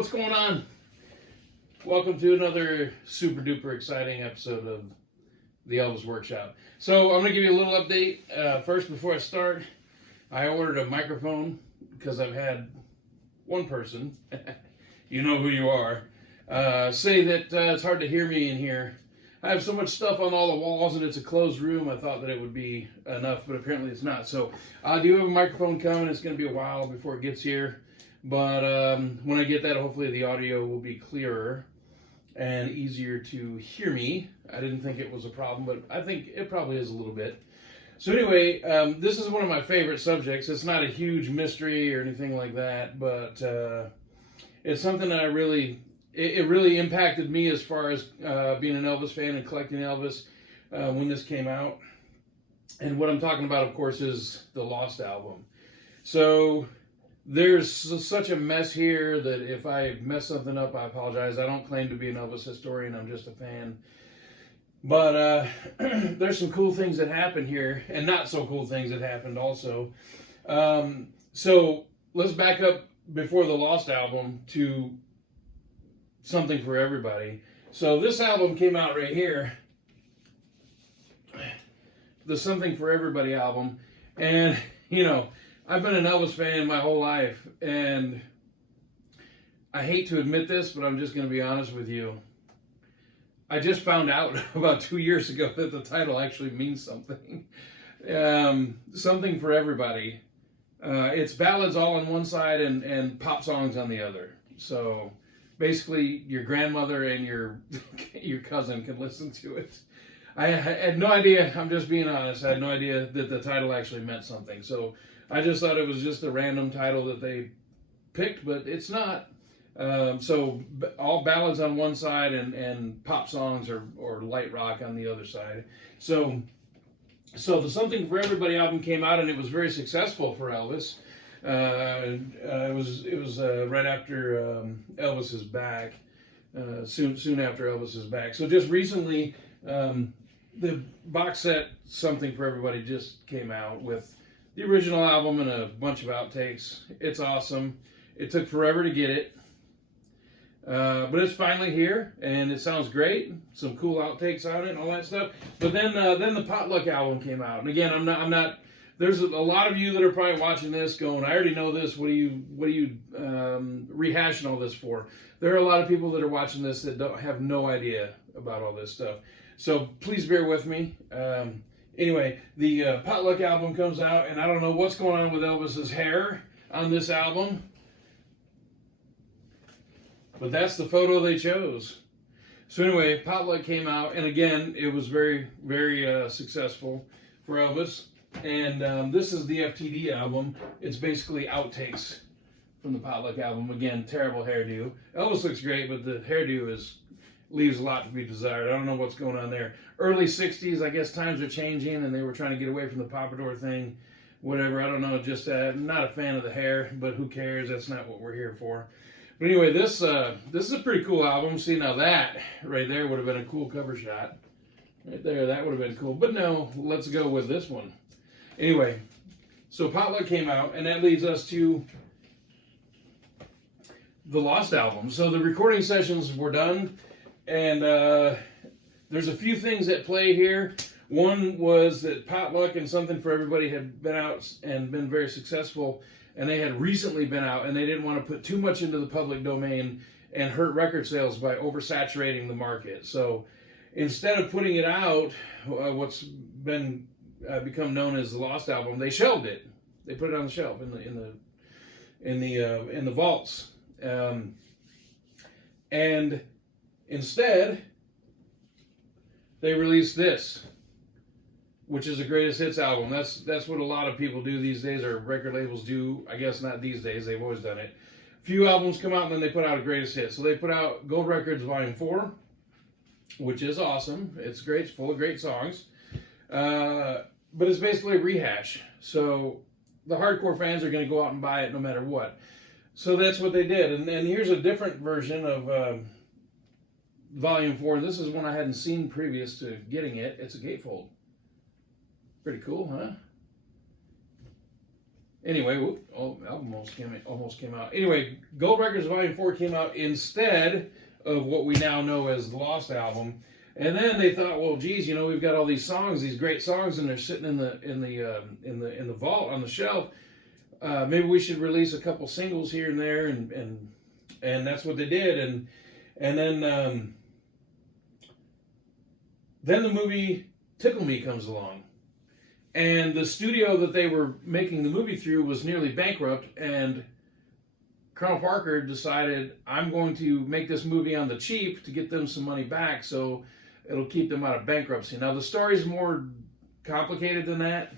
What's going on? Welcome to another super duper exciting episode of the Elvis Workshop. So I'm going to give you a little update. First, before I start, I ordered a microphone because I've had one person, you know who you are, say that it's hard to hear me in here. I have so much stuff on all the walls and it's a closed room. I thought that it would be enough, but apparently it's not. So I do have a microphone coming. It's going to be a while before it gets here. But when I get that, hopefully the audio will be clearer and easier to hear me. I didn't think it was a problem, but I think it probably is a little bit. So anyway, this is one of my favorite subjects. It's not a huge mystery or anything like that, but it's something that it really impacted me as far as being an Elvis fan and collecting Elvis when this came out. And what I'm talking about, of course, is the Lost album. So there's such a mess here that if I mess something up, I apologize. I don't claim to be an Elvis historian. I'm just a fan. But there's some cool things that happened here, and not so cool things that happened also. So let's back up before the Lost album to Something for Everybody. So this album came out right here, the Something for Everybody album. And, you know, I've been an Elvis fan my whole life, and I hate to admit this, but I'm just going to be honest with you. I just found out about 2 years ago that the title actually means something. Something for Everybody. It's ballads all on one side and pop songs on the other. So basically, your grandmother and your cousin can listen to it. I had no idea, I'm just being honest, I had no idea that the title actually meant something. So I just thought it was just a random title that they picked, but it's not. So all ballads on one side and pop songs or light rock on the other side. So the Something for Everybody album came out, and it was very successful for Elvis. It was right after Elvis is back, soon after Elvis is back. So just recently, the box set Something for Everybody just came out with the original album and a bunch of outtakes. It's awesome. It took forever to get it, but it's finally here, and it sounds great. Some cool outtakes on it and all that stuff. But then the Potluck album came out, and again, I'm not. There's a lot of you that are probably watching this going, I already know this. What are you rehashing all this for? There are a lot of people that are watching this that have no idea about all this stuff. So please bear with me. Anyway, the Potluck album comes out, and I don't know what's going on with Elvis's hair on this album, but that's the photo they chose. So anyway, Potluck came out, and again, it was very, very successful for Elvis. And this is the FTD album. It's basically outtakes from the Potluck album. Again, terrible hairdo. Elvis looks great, but the hairdo leaves a lot to be desired. I don't know what's going on there. Early 60s, I guess times are changing, and they were trying to get away from the pompadour thing. Whatever, I don't know. Just not a fan of the hair, but who cares? That's not what we're here for. But anyway, this is a pretty cool album. See, now that right there would have been a cool cover shot. Right there, that would have been cool. But no, let's go with this one. Anyway, so Potluck came out, and that leads us to the Lost album. So the recording sessions were done, and there's a few things at play here. One was that Potluck and Something for Everybody had been out and been very successful, and they had recently been out, and they didn't want to put too much into the public domain and hurt record sales by oversaturating the market. So instead of putting it out, what's been become known as the Lost album, they shelved it. They put it on the shelf in the vaults, and instead they released this, which is the greatest hits album. That's what a lot of people do these days, or record labels do. I guess not these days. They've always done it. A few albums come out and then they put out a greatest hit. So they put out Gold Records Volume 4, which is awesome. It's great. It's full of great songs. But it's basically a rehash. So the hardcore fans are going to go out and buy it no matter what. So that's what they did. And here's a different version of Volume 4. This is one I hadn't seen previous to getting it. It's a gatefold. Pretty cool, huh? Anyway, album almost came out. Anyway, Gold Records Volume 4 came out instead of what we now know as the Lost Album. And then they thought, well, geez, you know, we've got all these songs, these great songs, and they're sitting in the vault on the shelf. Maybe we should release a couple singles here and there, and that's what they did. And then the movie Tickle Me comes along. And the studio that they were making the movie through was nearly bankrupt, and Colonel Parker decided, I'm going to make this movie on the cheap to get them some money back, so it'll keep them out of bankruptcy. Now, the story's more complicated than that,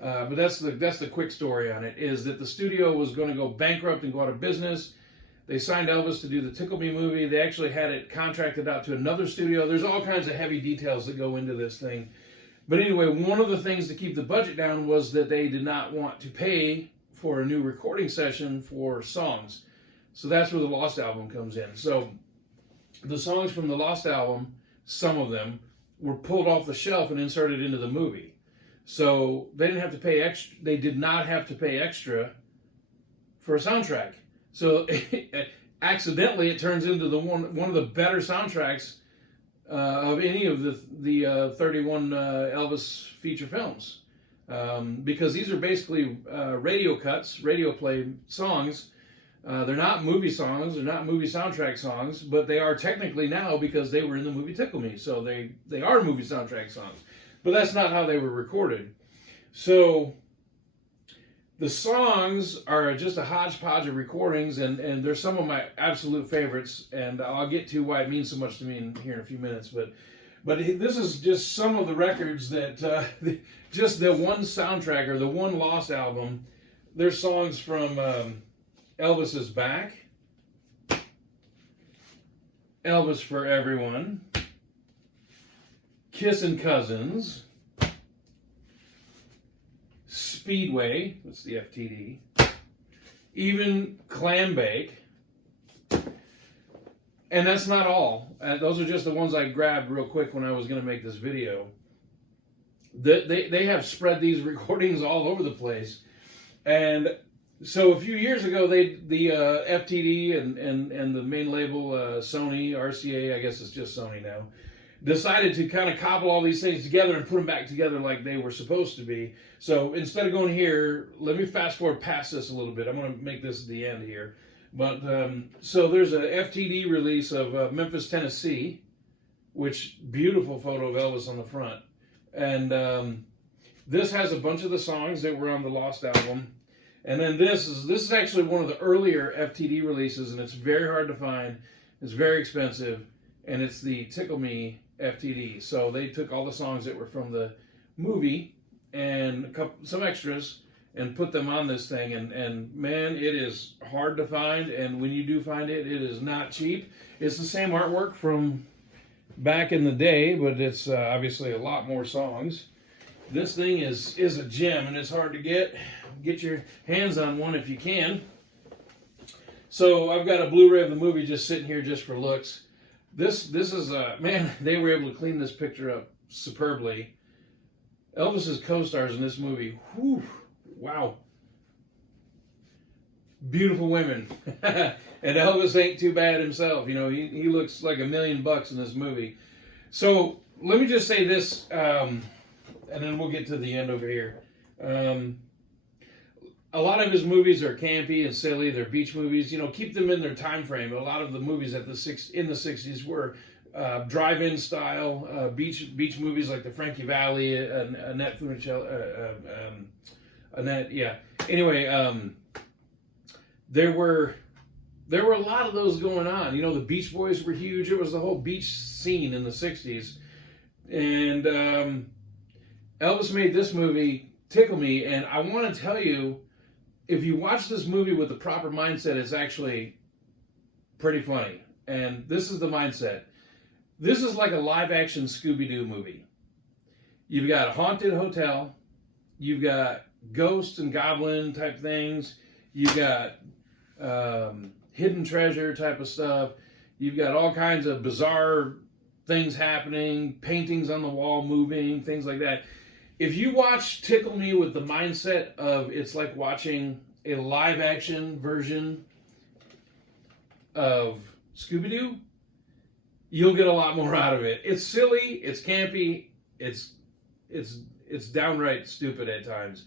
but that's the quick story on it, is that the studio was going to go bankrupt and go out of business. They signed Elvis to do the Tickle Me movie. They actually had it contracted out to another studio. There's all kinds of heavy details that go into this thing. But anyway, one of the things to keep the budget down was that they did not want to pay for a new recording session for songs. So that's where the Lost Album comes in. So the songs from the Lost Album, some of them, were pulled off the shelf and inserted into the movie. So they didn't have to pay extra. They did not have to pay extra for a soundtrack. So accidentally, it turns into one of the better soundtracks of any of the 31 Elvis feature films, because these are basically radio cuts, radio play songs. They're not movie songs, they're not movie soundtrack songs, but they are technically now because they were in the movie Tickle Me, so they are movie soundtrack songs. But that's not how they were recorded. So the songs are just a hodgepodge of recordings, and they're some of my absolute favorites, and I'll get to why it means so much to me here in a few minutes. But this is just some of the records that, just the one soundtrack, or the one Lost album. There's songs from Elvis Is Back, Elvis for Everyone, Kissin' Cousins, Speedway, that's the FTD, even Clam Bake, and that's not all. Those are just the ones I grabbed real quick when I was going to make this video. They have spread these recordings all over the place, and so a few years ago, the FTD and the main label Sony, RCA, I guess it's just Sony now, decided to kind of cobble all these things together and put them back together like they were supposed to be. So instead of going here, let me fast forward past this a little bit. I'm going to make this the end here. But so there's a FTD release of Memphis, Tennessee, which beautiful photo of Elvis on the front. And this has a bunch of the songs that were on the Lost album. And then this is actually one of the earlier FTD releases, and it's very hard to find. It's very expensive, and it's the Tickle Me FTD. So they took all the songs that were from the movie and some extras and put them on this thing. And man, it is hard to find. And when you do find it, it is not cheap. It's the same artwork from back in the day, but it's obviously a lot more songs. This thing is a gem, and it's hard to get. Get your hands on one if you can. So I've got a Blu-ray of the movie just sitting here just for looks. This is man, they were able to clean this picture up superbly. Elvis's co-stars in this movie, whew, wow, beautiful women. And Elvis ain't too bad himself. You know, he looks like $1 million in this movie. So let me just say this, and then we'll get to the end over here. A lot of his movies are campy and silly. They're beach movies. You know, keep them in their time frame. A lot of the movies in the 60s were drive-in style beach movies, like the Frankie Valli, Annette Funicello, Annette. Yeah. Anyway, there were a lot of those going on. You know, the Beach Boys were huge. It was the whole beach scene in the 60s, and Elvis made this movie, Tickle Me, and I want to tell you, if you watch this movie with the proper mindset, it's actually pretty funny. And this is the mindset. This is like a live-action Scooby-Doo movie. You've got a haunted hotel. You've got ghost and goblin type things. You've got hidden treasure type of stuff. You've got all kinds of bizarre things happening, paintings on the wall moving, things like that. If you watch Tickle Me with the mindset of it's like watching a live action version of Scooby-Doo, you'll get a lot more out of it. It's silly, it's campy, it's downright stupid at times.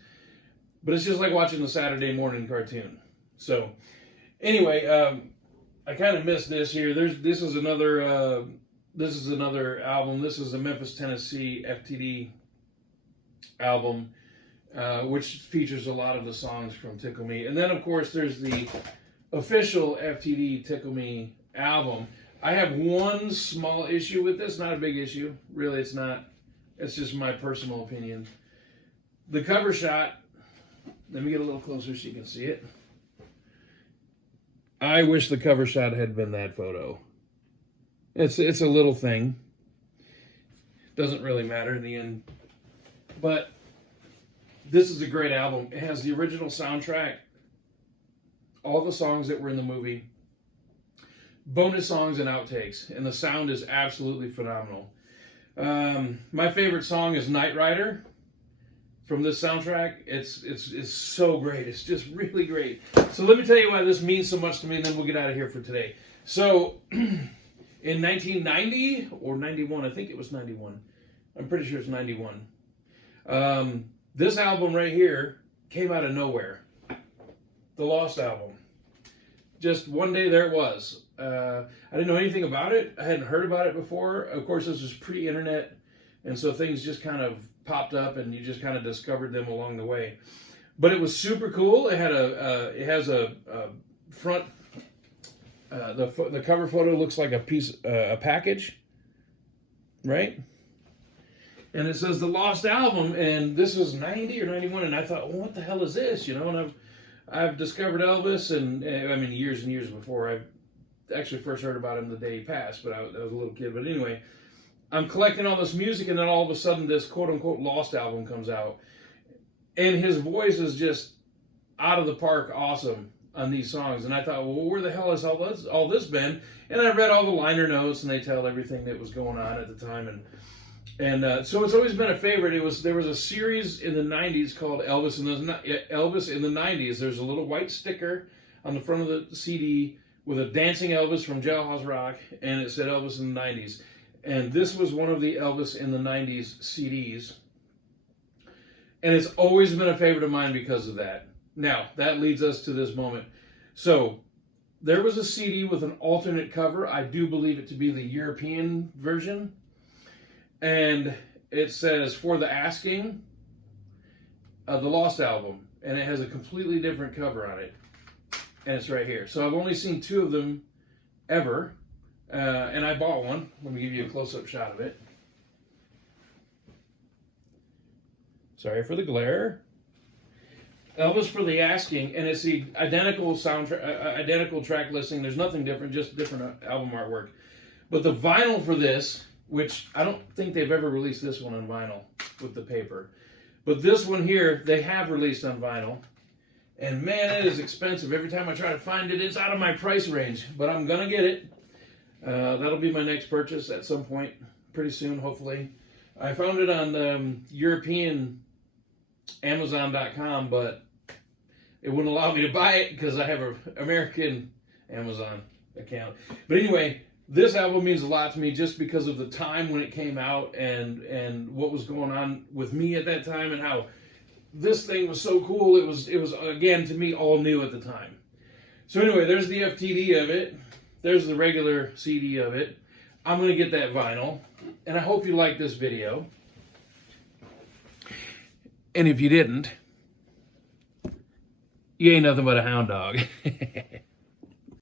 But it's just like watching the Saturday morning cartoon. So, anyway, I kind of missed this here. This is another album. This is a Memphis, Tennessee FTD album, which features a lot of the songs from Tickle Me. And then, of course, there's the official FTD Tickle Me album. I have one small issue with this. Not a big issue. Really, it's not. It's just my personal opinion. The cover shot, let me get a little closer so you can see it. I wish the cover shot had been that photo. It's a little thing. Doesn't really matter in the end. But this is a great album. It has the original soundtrack, all the songs that were in the movie, bonus songs and outtakes, and the sound is absolutely phenomenal. My favorite song is Night Rider from this soundtrack. It's so great. It's just really great. So let me tell you why this means so much to me, and then we'll get out of here for today. So in 1990 or 91, I think it was 91. I'm pretty sure it's 91. This album right here came out of nowhere. The Lost album. Just one day there it was. I didn't know anything about it. I hadn't heard about it before. Of course, this was pre-internet, and so things just kind of popped up, and you just kind of discovered them along the way. But it was super cool. It had it has a front. The cover photo looks like a package, right? And it says The Lost Album, and this was 90 or 91, and I thought, well, what the hell is this? You know, and I've discovered Elvis, and I mean, years and years before. I actually first heard about him the day he passed, but I was a little kid. But anyway, I'm collecting all this music, and then all of a sudden this quote-unquote Lost album comes out. And his voice is just out of the park awesome on these songs. And I thought, well, where the hell has all this been? And I read all the liner notes, and they tell everything that was going on at the time. And so it's always been a favorite. There was a series in the 90s called Elvis in the 90s. There's a little white sticker on the front of the CD with a dancing Elvis from Jailhouse Rock, and it said Elvis in the 90s. And this was one of the Elvis in the 90s CDs. And it's always been a favorite of mine because of that. Now, that leads us to this moment. So, there was a CD with an alternate cover. I do believe it to be the European version. And it says, For the Asking, the Lost Album. And it has a completely different cover on it. And it's right here. So I've only seen two of them ever. And I bought one. Let me give you a close-up shot of it. Sorry for the glare. Elvis for the Asking, and it's the identical soundtrack, identical track listing. There's nothing different, just different album artwork. But the vinyl for this, which I don't think they've ever released this one on vinyl with the paper, but this one here they have released on vinyl. And man, it is expensive. Every time I try to find it, it's out of my price range. But I'm gonna get it. That'll be my next purchase at some point, pretty soon, hopefully. I found it on European Amazon.com, but it wouldn't allow me to buy it because I have an American Amazon account. But anyway, this album means a lot to me just because of the time when it came out and what was going on with me at that time and how this thing was so cool. It was again, to me, all new at the time. So anyway, there's the FTD of it. There's the regular CD of it. I'm going to get that vinyl. And I hope you like this video. And if you didn't, you ain't nothing but a hound dog.